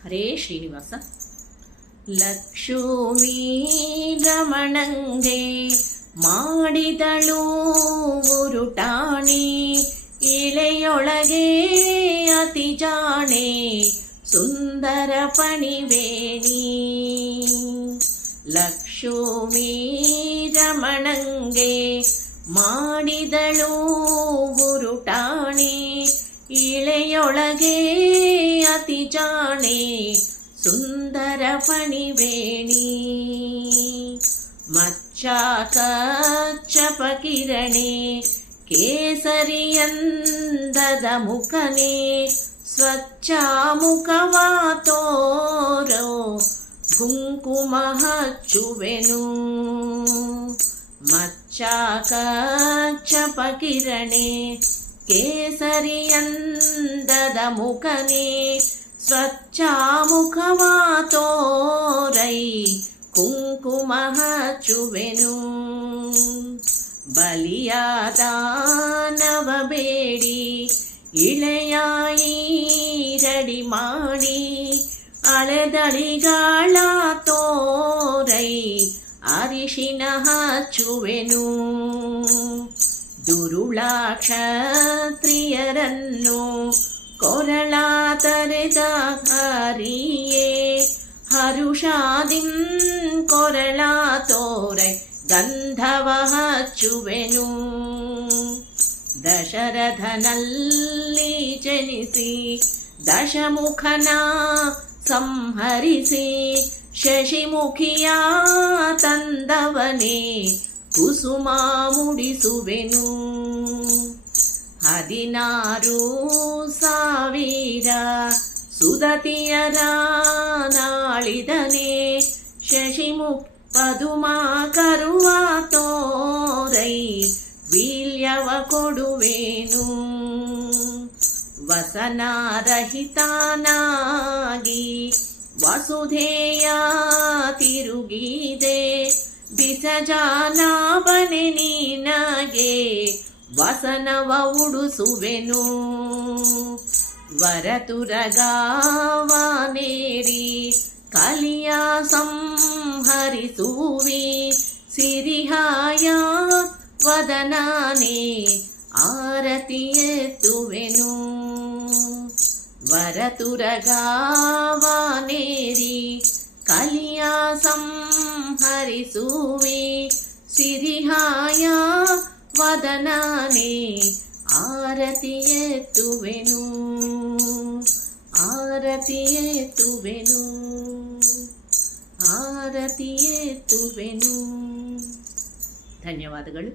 ಹರೇ ಶ್ರೀನಿವಾಸ. ಲಕ್ಷ್ಮೀ ರಮಣಂಗೆ ಮಾಡಿದಳು ಉರುಟಾಣಿ, ಇಳೆಯೊಳಗೆ ಅತಿ ಜಾಣೆ ಸುಂದರ ಪಣಿವೇಣಿ. ಲಕ್ಷ್ಮೀ ರಮಣಂಗೆ ಮಾಡಿದಳು ಉರುಟಾಣಿ, ಇಳೆಯೊಳಗೆ ಅತಿ ಜಾಣೆ ಸುಂದರ ಪಣಿವೇಣಿ. ಮಚ್ಚ ಕಚ್ಚಪ ಕಿರಣೆ ಕೇಸರಿಯಂದದ ಮುಖನೆ, ಸ್ವಚ್ಛ ಮುಖವಾ ತೋರೋ ಕುಂಕುಮ ಹಚ್ಚುವೆನು. ಮಚ್ಚ ಕಚ್ಚಪ ಕಿರಣೆ ಕೇಸರಿಯಂದದ ಮುಖನೆ, ಸ್ವಚ್ಛ ಮುಖವಾ ತೋರೈ ಕುಂಕುಮ ಹಚ್ಚುವೆನು. ಬಲಿಯಾದಾನವ ಬೇಡಿ ಇಳೆಯಾಯಿರಡಿ ಮಾಡಿ, ಅಳೆದಳಿಗಾಳ ತೋರೈ ಅರಿಶಿನ ಹಚ್ಚುವೆನು. ದುರುಳಾಕ್ಷತ್ರಿಯರನ್ನು ಕೊರಳ ತರೆದ ಹರಿಯೇ, ಹರುಷಾದಿಂ ಕೊರಳ ತೋರೈ ಗಂಧವ ಹಚ್ಚುವೆನು. ದಶರಥನಲ್ಲಿ ಜನಿಸಿ ದಶಮುಖನ ಸಂಹರಿಸಿ, ಶಶಿಮುಖಿಯ ತಂದವನೇ ಕುಸುಮ ಮುಡಿಸುವೆನು. 16,000 ಸುದತಿಯರ ನಾಳಿದನೆ, ಶಶಿಮುಖ ಪದುಮಾ ಕರುವ ತೋರೈ ವೀಲ್ಯವ ಕೊಡುವೆನು. ವಸನರಹಿತನಾಗಿ ವಸುಧೇಯ ತಿರುಗಿದೆ, ಬಿಸಜಾನಾಭನೆ ನಿನಗೆ ವಸನವ ಉಡುಸುವೆನು. ವರತುರಗಾವನೇರಿ ಕಲಿಯ ಸಂಹರಿಸುವಿ, ಸಿರಿಹಾಯ ವದನಾನೆ ಆರತಿ ಎತ್ತುವೆನು. ವರತುರಗಾವನೇರಿ ಕಲಿಯ ಸಂಹರಿಸುವಿ, ಸಿರಿಹಾಯ ವದನಾನೆ ಆರತಿ ಎತ್ತುವೆನು. ಆರತಿ ಎತ್ತುವೆನು, ಆರತಿ ಎತ್ತುವೆನು. ಧನ್ಯವಾದಗಳು.